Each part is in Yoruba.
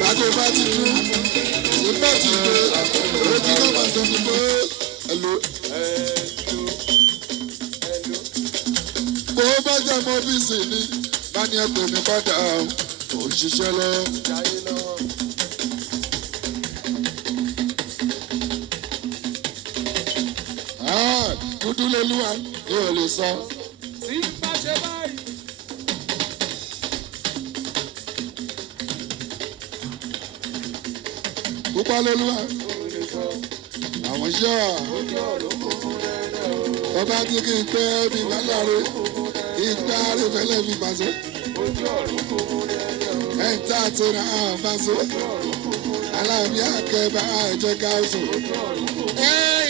Báko bá ti dún, ṣé bá ti gbé, owó tí náà máa sọ ní pé ẹ̀lò. Bó bá jẹ́ mọ́ bíìsì ni, bá ní ẹ̀pẹ̀ mi padà ò ń ṣiṣẹ́ lọ. Dúdú lolúwa ni ò lè sọ. Tí bá ṣe báyìí. Pupa lolúwa, àwọn iṣẹ́ wa. Bàbá tí kì í pẹ́ bí bàláre, ìgbà rẹ̀ fẹ́lẹ́ fi pàṣẹ. Ẹ̀ńtà tó ra àbáṣọ, aláàbí àkẹ́bà ẹ̀jẹ̀ káwùsù.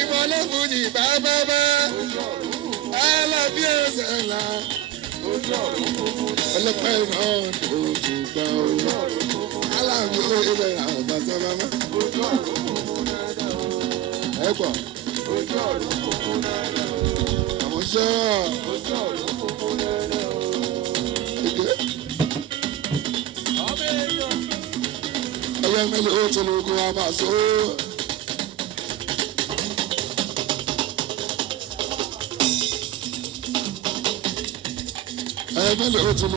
Ìmọ̀lẹ́ fújì bábábá, aláàbí ẹ̀sẹ̀ ńlá. Ẹlẹ́pẹ́ náà ló tún gbà ó. Aláàbí ẹ̀sẹ̀ àbáṣọ bàbá. Ẹ gbọ́. Àwọn iṣẹ́ ẹyẹ mélòó tó lóògùn àbàṣọ. Ẹyẹ mélòó tó lóògùn.